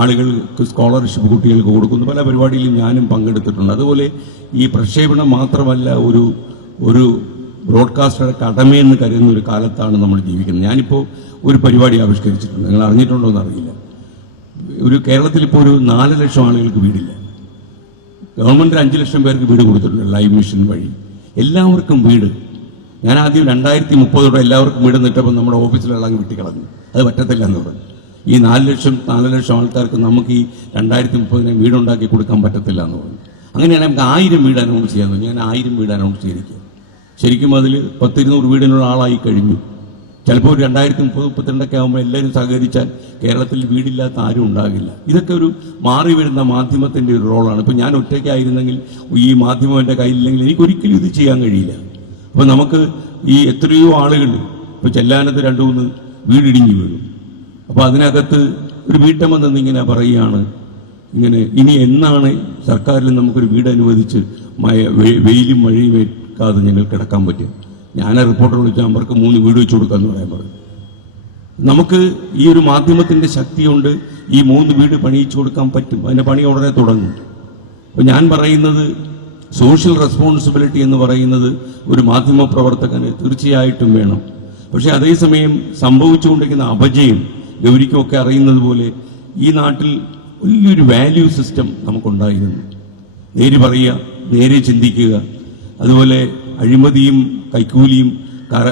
ആളുകൾക്ക് സ്കോളർഷിപ്പ് കുട്ടികൾക്ക് കൊടുക്കുന്നു. പല പരിപാടിയിലും ഞാനും പങ്കെടുത്തിട്ടുണ്ട്. അതുപോലെ ഈ പ്രക്ഷേപണം മാത്രമല്ല ഒരു ബ്രോഡ്കാസ്റ്ററുടെ കടമയെന്ന് കരുതുന്ന ഒരു കാലത്താണ് നമ്മൾ ജീവിക്കുന്നത്. ഞാനിപ്പോൾ ഒരു പരിപാടി ആവിഷ്കരിച്ചിട്ടുണ്ട്, നിങ്ങൾ അറിഞ്ഞിട്ടുണ്ടോ എന്നറിയില്ല. കേരളത്തിൽ ഇപ്പോൾ ഒരു 4 ലക്ഷം ആളുകൾക്ക് വീടില്ല. ഗവൺമെൻറ് 5 ലക്ഷം പേർക്ക് വീട് കൊടുത്തിട്ടുണ്ട് ലൈവ് മിഷൻ വഴി. എല്ലാവർക്കും വീട്. ഞാൻ ആദ്യം 2030 എല്ലാവർക്കും വീട് നിട്ടപ്പോൾ നമ്മുടെ ഓഫീസിലുള്ളങ്ങ് വെട്ടിക്കളഞ്ഞു. അത് പറ്റത്തില്ല എന്ന് പറഞ്ഞു. ഈ 4 ലക്ഷം ആൾക്കാർക്ക് നമുക്ക് ഈ 2030 വീടുണ്ടാക്കി കൊടുക്കാൻ പറ്റത്തില്ല എന്ന് പറഞ്ഞു. അങ്ങനെയാണ് നമുക്ക് 1000 വീട് അനൗൺസ് ചെയ്യാൻ തോന്നി. ഞാൻ 1000 വീട് അനൗൺസ് ചെയ്തിരിക്കുക. ശരിക്കും അതിൽ 10-200 വീടിനുള്ള ആളായി കഴിഞ്ഞു. ചിലപ്പോൾ ഒരു 2030-32 ആകുമ്പോൾ എല്ലാവരും സഹകരിച്ചാൽ കേരളത്തിൽ വീടില്ലാത്ത ആരും ഉണ്ടാകില്ല. ഇതൊക്കെ ഒരു മാറി വരുന്ന മാധ്യമത്തിൻ്റെ ഒരു റോളാണ്. ഇപ്പം ഞാൻ ഒറ്റയ്ക്കായിരുന്നെങ്കിൽ ഈ മാധ്യമം എൻ്റെ കയ്യിലില്ലെങ്കിൽ എനിക്കൊരിക്കലും ഇത് ചെയ്യാൻ കഴിയില്ല. അപ്പോൾ നമുക്ക് ഈ എത്രയോ ആളുകൾ ഇപ്പോൾ ചെല്ലാനത്ത് 2-3 വീടിടിഞ്ഞു വീഴും. അപ്പോൾ അതിനകത്ത് ഒരു വീട്ടമ്മ നിന്നിങ്ങനെ പറയുകയാണ്, ഇങ്ങനെ ഇനി എന്നാണ് സർക്കാരിൽ നമുക്കൊരു വീട് അനുവദിച്ച് വെയിലും മഴയും ഏൽക്കാതെ ഞങ്ങൾ കിടക്കാൻ പറ്റും. ഞാൻ ആ റിപ്പോർട്ടർ വിളിച്ചാൽ അവർക്ക് 3 വീട് വെച്ച് കൊടുക്കാമെന്ന് പറയാൻ പറഞ്ഞു. നമുക്ക് ഈ ഒരു മാധ്യമത്തിൻ്റെ ശക്തി കൊണ്ട് ഈ 3 വീട് പണിയിച്ചു കൊടുക്കാൻ പറ്റും. അതിൻ്റെ പണി ഉടനെ തുടങ്ങും. അപ്പോൾ ഞാൻ പറയുന്നത് സോഷ്യൽ റെസ്പോൺസിബിലിറ്റി എന്ന് പറയുന്നത് ഒരു മാധ്യമ പ്രവർത്തകന് തീർച്ചയായിട്ടും വേണം. പക്ഷേ അതേസമയം സംഭവിച്ചുകൊണ്ടിരിക്കുന്ന അപജയം ഗൗരിക്കുമൊക്കെ അറിയുന്നത് പോലെ ഈ നാട്ടിൽ വലിയൊരു വാല്യൂ സിസ്റ്റം നമുക്കുണ്ടായിരുന്നു. നേര് പറയുക, നേരെ ചിന്തിക്കുക, അതുപോലെ അഴിമതിയും കൈക്കൂലിയും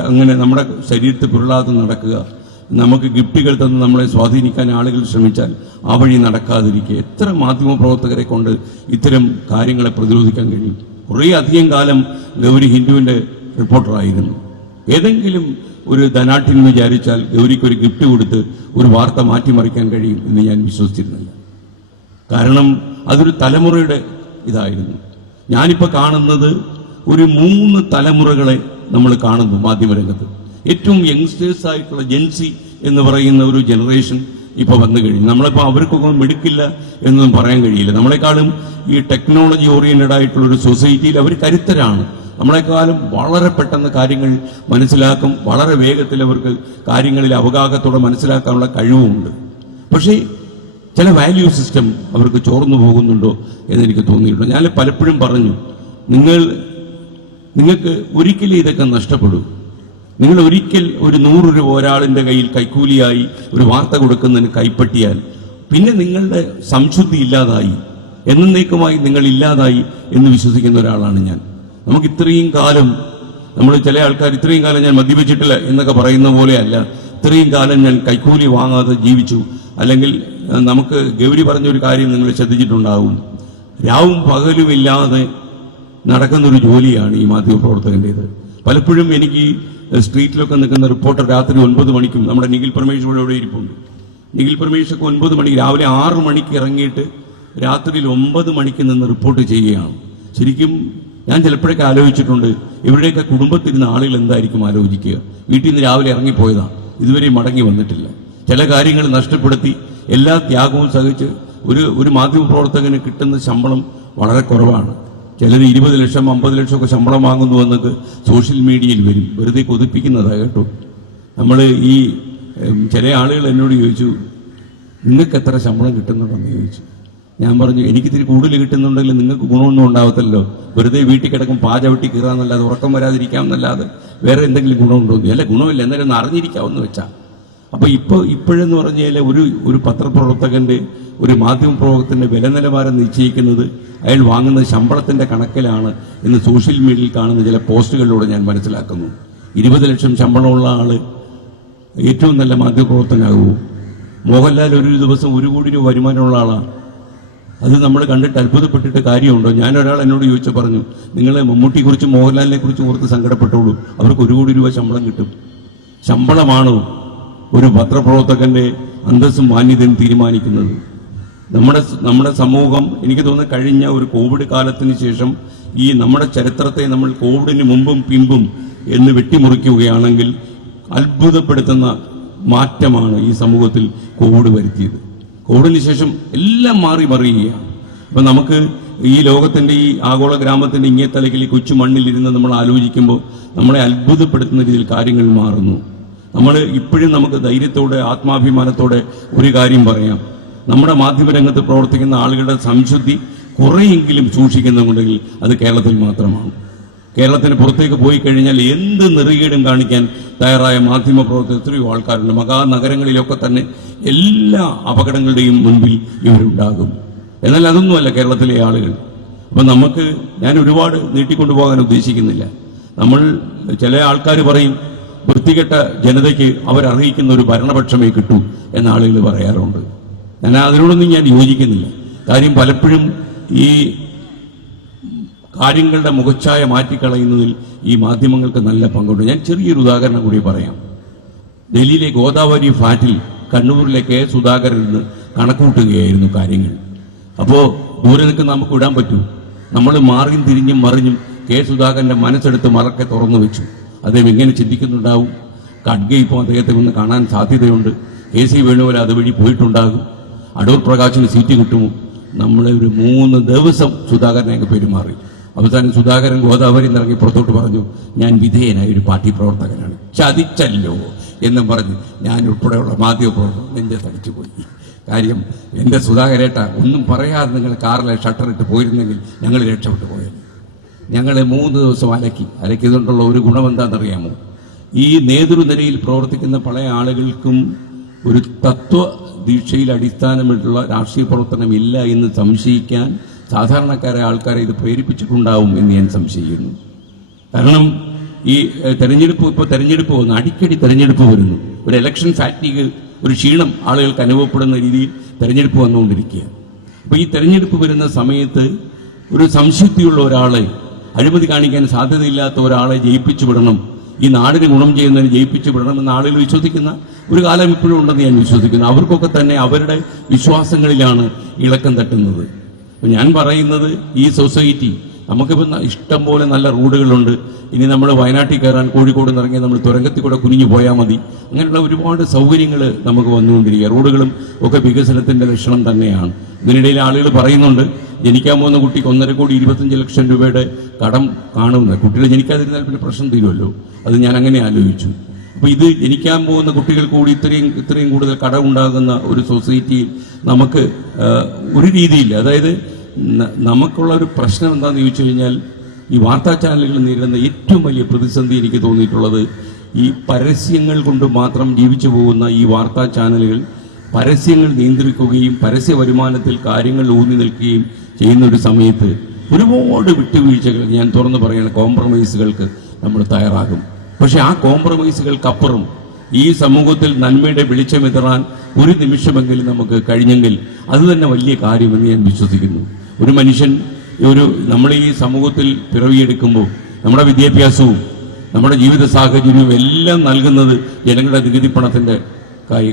അങ്ങനെ നമ്മുടെ ശരീരത്തെ പുരളാതെ നടക്കുക, നമുക്ക് ഗിഫ്റ്റുകൾ തന്ന് നമ്മളെ സ്വാധീനിക്കാൻ ആളുകൾ ശ്രമിച്ചാൽ ആ വഴി നടക്കാതിരിക്കുക. എത്ര മാധ്യമപ്രവർത്തകരെ കൊണ്ട് ഇത്തരം കാര്യങ്ങളെ പ്രതിരോധിക്കാൻ കഴിയും? കുറേ അധികം കാലം ഗൗരി ഹിന്ദുവിൻ്റെ റിപ്പോർട്ടറായിരുന്നു. ഏതെങ്കിലും ഒരു ധനാഠ്യൻ വിചാരിച്ചാൽ ഗൗരിക്കൊരു ഗിഫ്റ്റ് കൊടുത്ത് ഒരു വാർത്ത മാറ്റിമറിക്കാൻ കഴിയും എന്ന് ഞാൻ വിശ്വസിച്ചിരുന്നില്ല. കാരണം അതൊരു തലമുറയുടെ ഇതായിരുന്നു. ഞാനിപ്പോൾ കാണുന്നത് ഒരു 3 തലമുറകളെ നമ്മൾ കാണുന്നു മാധ്യമരംഗത്ത്. ഏറ്റവും യങ്സ്റ്റേഴ്സ് ആയിട്ടുള്ള ജെൻസി എന്ന് പറയുന്ന ഒരു ജനറേഷൻ ഇപ്പോൾ വന്നു കഴിഞ്ഞു. നമ്മളിപ്പോൾ അവർക്കൊന്നും മിടുക്കില്ല എന്നൊന്നും പറയാൻ കഴിയില്ല. നമ്മളെക്കാളും ഈ ടെക്നോളജി ഓറിയന്റഡ് ആയിട്ടുള്ള ഒരു സൊസൈറ്റിയിൽ അവർ കരുത്തരാണ്. നമ്മളെക്കാളും വളരെ പെട്ടെന്ന് കാര്യങ്ങൾ മനസ്സിലാക്കും. വളരെ വേഗത്തിൽ അവർക്ക് കാര്യങ്ങളിൽ അവഗാഹത്തോടെ മനസ്സിലാക്കാനുള്ള കഴിവുമുണ്ട്. പക്ഷേ ചില വാല്യൂ സിസ്റ്റം അവർക്ക് ചോർന്നു പോകുന്നുണ്ടോ എന്നെനിക്ക് തോന്നിയിട്ടുണ്ട്. ഞാൻ പലപ്പോഴും പറഞ്ഞു, നിങ്ങൾക്ക് ഒരിക്കലും ഇതൊക്കെ നഷ്ടപ്പെടൂ. നിങ്ങൾ ഒരിക്കൽ ഒരു 100 രൂപ ഒരാളിൻ്റെ കയ്യിൽ കൈക്കൂലിയായി ഒരു വാർത്ത കൊടുക്കുന്നതിന് കൈപ്പറ്റിയാൽ പിന്നെ നിങ്ങളുടെ സംശുദ്ധി ഇല്ലാതായി, എന്നേക്കുമായി നിങ്ങൾ ഇല്ലാതായി എന്ന് വിശ്വസിക്കുന്ന ഒരാളാണ് ഞാൻ. നമുക്ക് ഇത്രയും കാലം ചില ആൾക്കാർ ഇത്രയും കാലം ഞാൻ മദ്യപിച്ചിട്ടില്ല എന്നൊക്കെ പറയുന്ന പോലെയല്ല. ഇത്രയും കാലം ഞാൻ കൈക്കൂലി വാങ്ങാതെ ജീവിച്ചു. അല്ലെങ്കിൽ നമുക്ക് ഗൗരി പറഞ്ഞൊരു കാര്യം നിങ്ങൾ ശ്രദ്ധിച്ചിട്ടുണ്ടാവും, രാവും പകലും ഇല്ലാതെ നടക്കുന്നൊരു ജോലിയാണ് ഈ മാധ്യമപ്രവർത്തകൻ്റേത്. പലപ്പോഴും എനിക്ക് സ്ട്രീറ്റിലൊക്കെ നിൽക്കുന്ന റിപ്പോർട്ടർ രാത്രി 9 മണിക്കും നമ്മുടെ നിഖിൽ പരമേഷ് ഇവിടെ ഇരിപ്പുണ്ട്. നിഖിൽ പരമേഷൊക്കെ 9 മണിക്ക് രാവിലെ 6 മണിക്ക് ഇറങ്ങിയിട്ട് രാത്രിയിൽ 9 മണിക്ക് നിന്ന് റിപ്പോർട്ട് ചെയ്യുകയാണ്. ശരിക്കും ഞാൻ ചിലപ്പോഴൊക്കെ ആലോചിച്ചിട്ടുണ്ട്, ഇവരുടെയൊക്കെ കുടുംബത്തിരുന്ന ആളുകൾ എന്തായിരിക്കും ആലോചിക്കുക. വീട്ടിൽ നിന്ന് രാവിലെ ഇറങ്ങിപ്പോയതാണ്, ഇതുവരെ മടങ്ങി വന്നിട്ടില്ല. ചില കാര്യങ്ങൾ നഷ്ടപ്പെടുത്തി എല്ലാ ത്യാഗവും സഹിച്ച് ഒരു മാധ്യമപ്രവർത്തകന് കിട്ടുന്ന ശമ്പളം വളരെ കുറവാണ്. ചിലർ 20 ലക്ഷം 50 ലക്ഷം ഒക്കെ ശമ്പളം വാങ്ങുന്നു എന്നൊക്കെ സോഷ്യൽ മീഡിയയിൽ വരും. വെറുതെ കൊതിപ്പിക്കുന്നതാണ് കേട്ടോ. നമ്മൾ ഈ ചില ആളുകൾ എന്നോട് ചോദിച്ചു, നിങ്ങൾക്ക് എത്ര ശമ്പളം കിട്ടുന്നുണ്ടെന്ന് ചോദിച്ചു. ഞാൻ പറഞ്ഞു, എനിക്കിത്തിരി കൂടുതൽ കിട്ടുന്നുണ്ടെങ്കിൽ നിങ്ങൾക്ക് ഗുണമൊന്നും ഉണ്ടാവത്തില്ലല്ലോ. വെറുതെ വീട്ടിൽ കിടക്കും പാചവട്ടി കീറാന്നല്ലാതെ ഉറക്കം വരാതിരിക്കാമെന്നല്ലാതെ വേറെ എന്തെങ്കിലും ഗുണമുണ്ടോ? അല്ല, ഗുണമില്ല, എന്നാലും ഒന്ന് അറിഞ്ഞിരിക്കാമെന്ന് വെച്ചാൽ. അപ്പോൾ ഇപ്പോഴെന്ന് പറഞ്ഞാൽ ഒരു പത്രപ്രവർത്തകൻ്റെ ഒരു മാധ്യമപ്രവർത്തകൻ്റെ വില നിലവാരം നിശ്ചയിക്കുന്നത് അയാൾ വാങ്ങുന്ന ശമ്പളത്തിൻ്റെ കണക്കിലാണ് എന്ന് സോഷ്യൽ മീഡിയയിൽ കാണുന്ന ചില പോസ്റ്റുകളിലൂടെ ഞാൻ മനസ്സിലാക്കുന്നു. 20 ലക്ഷം ശമ്പളമുള്ള ആൾ ഏറ്റവും നല്ല മാധ്യമപ്രവർത്തകനാകുമോ? മോഹൻലാൽ ഒരു ദിവസം 1 കോടി രൂപ വരുമാനമുള്ള ആളാണ്. അത് നമ്മൾ കണ്ടിട്ട് അത്ഭുതപ്പെട്ടിട്ട് കാര്യമുണ്ടോ? ഞാനൊരാൾ എന്നോട് ചോദിച്ചു പറഞ്ഞു, നിങ്ങൾ മമ്മൂട്ടിയെക്കുറിച്ചും മോഹൻലാലിനെ കുറിച്ചും ഓർത്ത് സങ്കടപ്പെട്ടോളൂ, അവർക്ക് 1 കോടി രൂപ ശമ്പളം കിട്ടും. ശമ്പളമാണോ ഒരു പത്രപ്രവർത്തകന്റെ അന്തസ്സും മാന്യതയും തീരുമാനിക്കുന്നത്? നമ്മുടെ സമൂഹം, എനിക്ക് തോന്നുന്നു കഴിഞ്ഞ ഒരു കോവിഡ് കാലത്തിന് ശേഷം ഈ നമ്മുടെ ചരിത്രത്തെ നമ്മൾ കോവിഡിന് മുമ്പും പിമ്പും എന്ന് വെട്ടിമുറിക്കുകയാണെങ്കിൽ അത്ഭുതപ്പെടുത്തുന്ന മാറ്റമാണ് ഈ സമൂഹത്തിൽ കോവിഡ് വരുത്തിയത്. കോവിഡിന് ശേഷം എല്ലാം മാറി മറിയുകയാണ്. അപ്പം നമുക്ക് ഈ ലോകത്തിന്റെ ഈ ആഗോള ഗ്രാമത്തിന്റെ ഇങ്ങേത്തലക്കിൽ ഈ കൊച്ചു മണ്ണിലിരുന്ന് നമ്മൾ ആലോചിക്കുമ്പോൾ നമ്മളെ അത്ഭുതപ്പെടുത്തുന്ന രീതിയിൽ കാര്യങ്ങൾ മാറുന്നു. നമ്മൾ ഇപ്പോഴും നമുക്ക് ധൈര്യത്തോടെ ആത്മാഭിമാനത്തോടെ ഒരു കാര്യം പറയാം, നമ്മുടെ മാധ്യമരംഗത്ത് പ്രവർത്തിക്കുന്ന ആളുകളുടെ സംശുദ്ധി കുറെയെങ്കിലും സൂക്ഷിക്കുന്നുണ്ടെങ്കിൽ അത് കേരളത്തിൽ മാത്രമാണ്. കേരളത്തിന് പുറത്തേക്ക് പോയി കഴിഞ്ഞാൽ എന്ത് നെറുകേടും കാണിക്കാൻ തയ്യാറായ മാധ്യമ പ്രവർത്തകർ എത്രയോ ആൾക്കാരുണ്ട്. മഹാനഗരങ്ങളിലൊക്കെ തന്നെ എല്ലാ അപകടങ്ങളുടെയും മുൻപിൽ ഇവരുണ്ടാകും. എന്നാൽ അതൊന്നുമല്ല കേരളത്തിലെ ആളുകൾ. അപ്പം നമുക്ക്, ഞാൻ ഒരുപാട് നീട്ടിക്കൊണ്ടുപോകാൻ ഉദ്ദേശിക്കുന്നില്ല. നമ്മൾ ചില ആൾക്കാർ പറയും, വൃത്തികെട്ട ജനതയ്ക്ക് അവരർഹിക്കുന്ന ഒരു ഭരണപക്ഷമേ കിട്ടൂ എന്ന ആളുകൾ പറയാറുണ്ട്. അതിനോടൊന്നും ഞാൻ യോജിക്കുന്നില്ല. കാര്യം പലപ്പോഴും ഈ കാര്യങ്ങളുടെ മുഖച്ഛായ മാറ്റിക്കളയുന്നതിൽ ഈ മാധ്യമങ്ങൾക്ക് നല്ല പങ്കുണ്ട്. ഞാൻ ചെറിയൊരു ഉദാഹരണം കൂടി പറയാം. ഡൽഹിയിലെ ഗോദാവരി ഫ്ലാറ്റിൽ കണ്ണൂരിലെ കെ സുധാകരൻ നിന്ന് കണക്കുകൂട്ടുകയായിരുന്നു കാര്യങ്ങൾ. അപ്പോൾ ദൂരെ നിൽക്കുന്ന നമുക്ക് വിടാൻ പറ്റൂ. നമ്മൾ മാറിയും തിരിഞ്ഞും മറിഞ്ഞും കെ സുധാകരന്റെ മനസ്സെടുത്ത് മറക്കെ തുറന്നു വെച്ചു. അദ്ദേഹം എങ്ങനെ ചിന്തിക്കുന്നുണ്ടാവും? ഖഡ്ഗെ ഇപ്പോൾ അദ്ദേഹത്തെ ഒന്ന് കാണാൻ സാധ്യതയുണ്ട്. KC വേണുഗോപാൽ അതുവഴി പോയിട്ടുണ്ടാകും. അടൂർ പ്രകാശിന് സീറ്റ് കിട്ടുമോ? നമ്മളെ ഒരു 3 ദിവസം സുധാകരനെ പെരുമാറി. അവസാനം സുധാകരൻ ഗോദാവരി ഇറങ്ങി പുറത്തോട്ട് പറഞ്ഞു, ഞാൻ വിധേയനായ ഒരു പാർട്ടി പ്രവർത്തകനാണ്, ചതിച്ചല്ലോ എന്നും പറഞ്ഞ് ഞാൻ ഉൾപ്പെടെയുള്ള മാധ്യമ പ്രവർത്തകർ നെഞ്ചെ തടിച്ചുപോയി. കാര്യം എൻ്റെ സുധാകരേട്ട ഒന്നും പറയാതെ നിങ്ങൾ കാറിലെ ഷട്ടറിട്ട് പോയിരുന്നെങ്കിൽ ഞങ്ങൾ രക്ഷപ്പെട്ടു പോയത്. ഞങ്ങൾ 3 ദിവസം അലക്കിയതുകൊണ്ടുള്ള ഒരു ഗുണം എന്താണെന്നറിയാമോ? ഈ നേതൃനിരയിൽ പ്രവർത്തിക്കുന്ന പല ആളുകൾക്കും ഒരു തത്വദീക്ഷയിൽ അടിസ്ഥാനമായിട്ടുള്ള രാഷ്ട്രീയ പ്രവർത്തനമില്ല എന്ന് സംശയിക്കാൻ സാധാരണക്കാരെ ആൾക്കാരെ ഇത് പ്രേരിപ്പിച്ചിട്ടുണ്ടാവും എന്ന് ഞാൻ സംശയിക്കുന്നു. കാരണം ഈ തെരഞ്ഞെടുപ്പ് വന്നു, അടിക്കടി തെരഞ്ഞെടുപ്പ് വരുന്നു. ഒരു ഇലക്ഷൻ ഫാറ്റിഗ്, ഒരു ക്ഷീണം ആളുകൾക്ക് അനുഭവപ്പെടുന്ന രീതിയിൽ തെരഞ്ഞെടുപ്പ് വന്നുകൊണ്ടിരിക്കുകയാണ്. അപ്പോൾ ഈ തെരഞ്ഞെടുപ്പ് വരുന്ന സമയത്ത് ഒരു സംശുദ്ധിയുള്ള ഒരാളെ, അഴിമതി കാണിക്കാൻ സാധ്യതയില്ലാത്ത ഒരാളെ ജയിപ്പിച്ചു വിടണം, ഈ നാടിന് ഗുണം ചെയ്യുന്നതിന് ജയിപ്പിച്ചു വിടണമെന്ന് ആളുകൾ വിശ്വസിക്കുന്ന ഒരു കാലം ഇപ്പോഴും ഉണ്ടെന്ന് ഞാൻ വിശ്വസിക്കുന്നു. അവർക്കൊക്കെ തന്നെ അവരുടെ വിശ്വാസങ്ങളിലാണ് ഇളക്കം തട്ടുന്നത്. അപ്പം ഞാൻ പറയുന്നത്, ഈ സൊസൈറ്റി നമുക്കിപ്പോൾ ഇഷ്ടം പോലെ നല്ല റോഡുകളുണ്ട്. ഇനി നമ്മൾ വയനാട്ടിൽ കയറാൻ കോഴിക്കോട് നിറങ്ങി നമ്മൾ തുരങ്കത്തിൽ കൂടെ കുനിഞ്ഞു പോയാൽ മതി. അങ്ങനെയുള്ള ഒരുപാട് സൗകര്യങ്ങൾ നമുക്ക് വന്നുകൊണ്ടിരിക്കുക. റോഡുകളും ഒക്കെ വികസനത്തിന്റെ ലക്ഷണം തന്നെയാണ്. ഇതിനിടയിൽ ആളുകൾ പറയുന്നുണ്ട്, ജനിക്കാൻ പോകുന്ന കുട്ടിക്ക് 1.5 കോടി 25 ലക്ഷം രൂപയുടെ കടം കാണുന്നത്. കുട്ടികൾ ജനിക്കാതിരുന്നാൽ പിന്നെ പ്രശ്നം തീരുമല്ലോ. അത് ഞാൻ അങ്ങനെ ആലോചിച്ചു. അപ്പൊ ഇത് ജനിക്കാൻ പോകുന്ന കുട്ടികൾ കൂടി ഇത്രയും കൂടുതൽ കടം ഉണ്ടാകുന്ന ഒരു സൊസൈറ്റിയിൽ നമുക്ക് ഒരു രീതിയില്ല. അതായത് നമുക്കുള്ള ഒരു പ്രശ്നം എന്താണെന്ന് ചോദിച്ചു കഴിഞ്ഞാൽ, ഈ വാർത്താ ചാനലുകൾ നേരിടുന്ന ഏറ്റവും വലിയ പ്രതിസന്ധി എനിക്ക് തോന്നിയിട്ടുള്ളത്, ഈ പരസ്യങ്ങൾ കൊണ്ട് മാത്രം ജീവിച്ചു പോകുന്ന ഈ വാർത്താ ചാനലുകൾ പരസ്യങ്ങൾ നിയന്ത്രിക്കുകയും പരസ്യ വരുമാനത്തിൽ കാര്യങ്ങൾ ഊന്നി നിൽക്കുകയും ചെയ്യുന്ന ഒരു സമയത്ത് ഒരുപാട് വിട്ടുവീഴ്ചകൾ, ഞാൻ തുറന്നു പറയുന്ന കോംപ്രമൈസുകൾക്ക് നമ്മൾ തയ്യാറാകും. പക്ഷെ ആ കോംപ്രമൈസുകൾക്കപ്പുറം ഈ സമൂഹത്തിൽ നന്മയുടെ വെളിച്ചമെതിറാൻ ഒരു നിമിഷമെങ്കിലും നമുക്ക് കഴിഞ്ഞെങ്കിൽ അത് തന്നെ വലിയ കാര്യമെന്ന് ഞാൻ വിശ്വസിക്കുന്നു. ഒരു മനുഷ്യൻ നമ്മൾ ഈ സമൂഹത്തിൽ പിറവിയെടുക്കുമ്പോൾ നമ്മുടെ വിദ്യാഭ്യാസവും നമ്മുടെ ജീവിത സാഹചര്യവും എല്ലാം നൽകുന്നത് ജനങ്ങളുടെ നികുതി പണത്തിന്റെ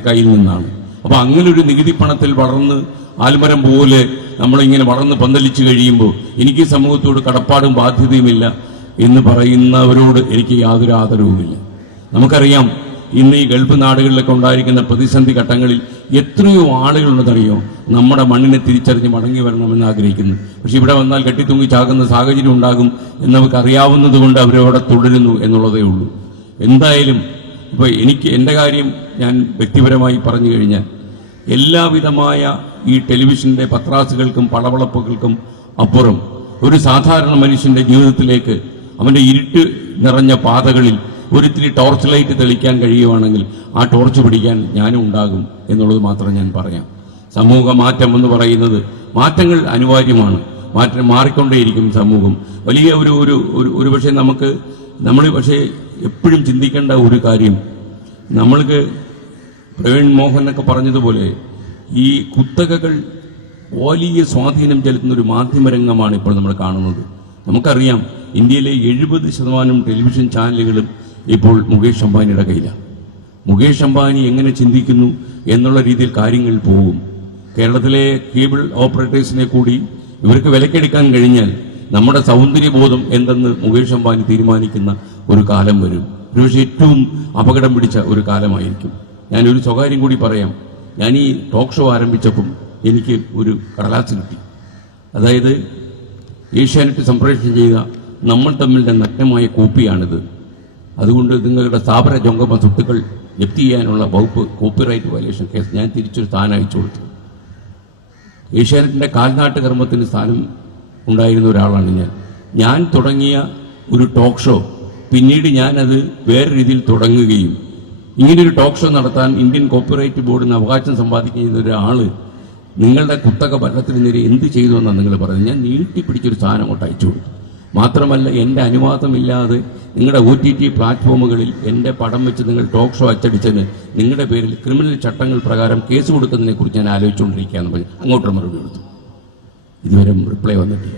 കയ്യിൽ നിന്നാണ്. അപ്പൊ അങ്ങനെ ഒരു നികുതി പണത്തിൽ വളർന്ന് ആൽമരം പോലെ നമ്മളിങ്ങനെ വളർന്ന് പന്തലിച്ചു കഴിയുമ്പോൾ എനിക്ക് സമൂഹത്തോട് കടപ്പാടും ബാധ്യതയുമില്ല എന്ന് പറയുന്നവരോട് എനിക്ക് യാതൊരു ആദരവുമില്ല. നമുക്കറിയാം, ഇന്ന് ഈ ഗൾഫ് നാടുകളിലൊക്കെ ഉണ്ടായിരിക്കുന്ന പ്രതിസന്ധി ഘട്ടങ്ങളിൽ എത്രയോ ആളുകളുണ്ടെന്നറിയോ നമ്മുടെ മണ്ണിനെ തിരിച്ചറിഞ്ഞ് മടങ്ങി വരണമെന്ന് ആഗ്രഹിക്കുന്നു. പക്ഷെ ഇവിടെ വന്നാൽ കെട്ടിത്തൂങ്ങി ചാകുന്ന സാഹചര്യം ഉണ്ടാകും എന്നവർക്ക് അറിയാവുന്നത് കൊണ്ട് അവരവിടെ തുടരുന്നു എന്നുള്ളതേ ഉള്ളൂ. എന്തായാലും ഇപ്പോൾ എനിക്ക് എൻ്റെ കാര്യം ഞാൻ വ്യക്തിപരമായി പറഞ്ഞു കഴിഞ്ഞാൽ, എല്ലാവിധമായ ഈ ടെലിവിഷന്റെ പത്രാസുകൾക്കും പളവളപ്പുകൾക്കും അപ്പുറം ഒരു സാധാരണ മനുഷ്യന്റെ ജീവിതത്തിലേക്ക് അവന്റെ ഇരുട്ട് നിറഞ്ഞ പാതകളിൽ ഒരിത്തിരി ടോർച്ച് ലൈറ്റ് തെളിക്കാൻ കഴിയുവാണെങ്കിൽ ആ ടോർച്ച് പിടിക്കാൻ ഞാനും ഉണ്ടാകും എന്നുള്ളത് മാത്രം ഞാൻ പറയാം. സമൂഹ മാറ്റം എന്ന് പറയുന്നത്, മാറ്റങ്ങൾ അനിവാര്യമാണ്. മാറ്റം മാറിക്കൊണ്ടേയിരിക്കും സമൂഹം. വലിയ ഒരു പക്ഷേ നമ്മൾ പക്ഷേ എപ്പോഴും ചിന്തിക്കേണ്ട ഒരു കാര്യം, നമ്മൾക്ക് പ്രവീൺ മോഹനൊക്കെ പറഞ്ഞതുപോലെ ഈ കുത്തകകൾ വലിയ സ്വാധീനം ചെലുത്തുന്ന ഒരു മാധ്യമരംഗമാണ് ഇപ്പോൾ നമ്മൾ കാണുന്നത്. നമുക്കറിയാം ഇന്ത്യയിലെ 70% ടെലിവിഷൻ ചാനലുകളും ഇപ്പോൾ മുകേഷ് അംബാനിയുടെ കയ്യിലാണ്. മുകേഷ് അംബാനി എങ്ങനെ ചിന്തിക്കുന്നു എന്നുള്ള രീതിയിൽ കാര്യങ്ങൾ പോകും. കേരളത്തിലെ കേബിൾ ഓപ്പറേറ്റേഴ്സിനെ കൂടി ഇവർക്ക് വിലക്കെടുക്കാൻ കഴിഞ്ഞാൽ നമ്മുടെ സൗന്ദര്യബോധം എന്തെന്ന് മുകേഷ് അംബാനി തീരുമാനിക്കുന്ന ഒരു കാലം വരും. ഒരുപക്ഷെ ഏറ്റവും അപകടം പിടിച്ച ഒരു കാലമായിരിക്കും. ഞാനൊരു സ്വകാര്യം കൂടി പറയാം. ഞാൻ ഈ ടോക്ക് ഷോ ആരംഭിച്ചപ്പം എനിക്ക് ഒരു കടലാസ് കിട്ടി. അതായത് ഏഷ്യാനെറ്റ് സംപ്രേഷണം ചെയ്ത നമ്മൾ തമ്മിലുള്ള നഗ്നമായ കോപ്പിയാണിത്. അതുകൊണ്ട് നിങ്ങളുടെ സ്ഥാപന ജംഗമ സ്വത്തുക്കൾ ജപ്തി ചെയ്യാനുള്ള വകുപ്പ് കോപ്പിറൈറ്റ് വയലേഷൻ കേസ് ഞാൻ തിരിച്ചൊരു സ്ഥാനം അയച്ചു കൊടുത്തു. ഏഷ്യാനെറ്റിൻ്റെ കാൽനാട്ട് കർമ്മത്തിന് സ്ഥാനം ഉണ്ടായിരുന്ന ഒരാളാണ് ഞാൻ തുടങ്ങിയ ഒരു ടോക്ക് ഷോ പിന്നീട് ഞാനത് വേറെ രീതിയിൽ തുടങ്ങുകയും ഇങ്ങനൊരു ടോക്ക് ഷോ നടത്താൻ ഇന്ത്യൻ കോപ്പിറൈറ്റ് ബോർഡിന് അവകാശം സമ്പാദിക്കുന്ന ഒരാൾ നിങ്ങളുടെ കുത്തക ഭരണത്തിനെതിരെ എന്ത് ചെയ്തു എന്നാണ് നിങ്ങൾ പറയുന്നത്. ഞാൻ നീട്ടിപ്പിടിച്ചൊരു സാധനം അങ്ങോട്ട് അയച്ചു കൊടുത്തു. മാത്രമല്ല എൻ്റെ അനുവാദമില്ലാതെ നിങ്ങളുടെ OTT പ്ലാറ്റ്ഫോമുകളിൽ എൻ്റെ പടം വെച്ച് നിങ്ങൾ ടോക്ക് ഷോ അച്ചടിച്ചതിന് നിങ്ങളുടെ പേരിൽ ക്രിമിനൽ ചട്ടങ്ങൾ പ്രകാരം കേസ് കൊടുക്കുന്നതിനെ കുറിച്ച് ഞാൻ ആലോചിച്ചുകൊണ്ടിരിക്കുകയെന്ന് പറഞ്ഞ് അങ്ങോട്ടൊരു മറുപടി കൊടുത്തു. ഇതുവരെ റിപ്ലൈ വന്നിട്ടില്ല.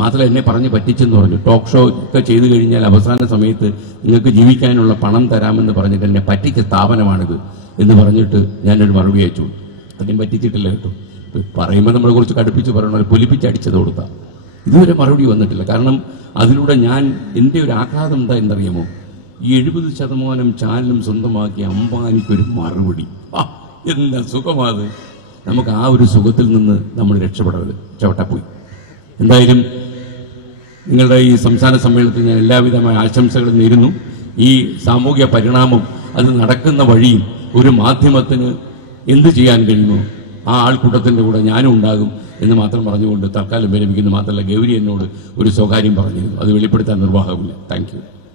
മാത്രമല്ല എന്നെ പറഞ്ഞ് പറ്റിച്ചെന്ന് പറഞ്ഞു. ടോക്ക് ഷോ ഒക്കെ ചെയ്തു കഴിഞ്ഞാൽ അവസാന സമയത്ത് നിങ്ങൾക്ക് ജീവിക്കാനുള്ള പണം തരാമെന്ന് പറഞ്ഞിട്ട് എന്നെ പറ്റിച്ച സ്ഥാപനമാണിത് എന്ന് പറഞ്ഞിട്ട് ഞാനൊരു മറുപടി അയച്ചു. അതിനും പറ്റിച്ചിട്ടില്ല കേട്ടോ. പറയുമ്പോൾ നമ്മളെ കുറിച്ച് കടുപ്പിച്ച് പറയണ പൊലിപ്പിച്ചടിച്ചത് കൊടുത്താൽ ഇതുവരെ മറുപടി വന്നിട്ടില്ല. കാരണം അതിലൂടെ ഞാൻ എൻ്റെ ഒരു ആഘാതം എന്താ എന്നറിയാമോ, ഈ 70% ചാനലും സ്വന്തമാക്കിയ അംബാനിക്കൊരു മറുപടി. എന്താ സുഖമാത്. നമുക്ക് ആ ഒരു സുഖത്തിൽ നിന്ന് നമ്മൾ രക്ഷപ്പെട്ടപ്പോയി. എന്തായാലും നിങ്ങളുടെ ഈ സംസ്ഥാന സമ്മേളനത്തിൽ ഞാൻ എല്ലാവിധമായ ആശംസകളും നേരുന്നു. ഈ സാമൂഹ്യ പരിണാമം അത് നടക്കുന്ന വഴിയിൽ ഒരു മാധ്യമത്തിന് എന്ത് ചെയ്യാൻ കഴിയുമോ ആ ആൾക്കൂട്ടത്തിൻ്റെ കൂടെ ഞാനും ഉണ്ടാകും എന്ന് മാത്രം പറഞ്ഞുകൊണ്ട് തൽക്കാലം വിരമിക്കുന്നു. മാത്രമല്ല ഗൗരി എന്നോട് ഒരു സ്വകാര്യം പറഞ്ഞിരുന്നു, അത് വെളിപ്പെടുത്താൻ നിർവാഹമില്ല. Thank U.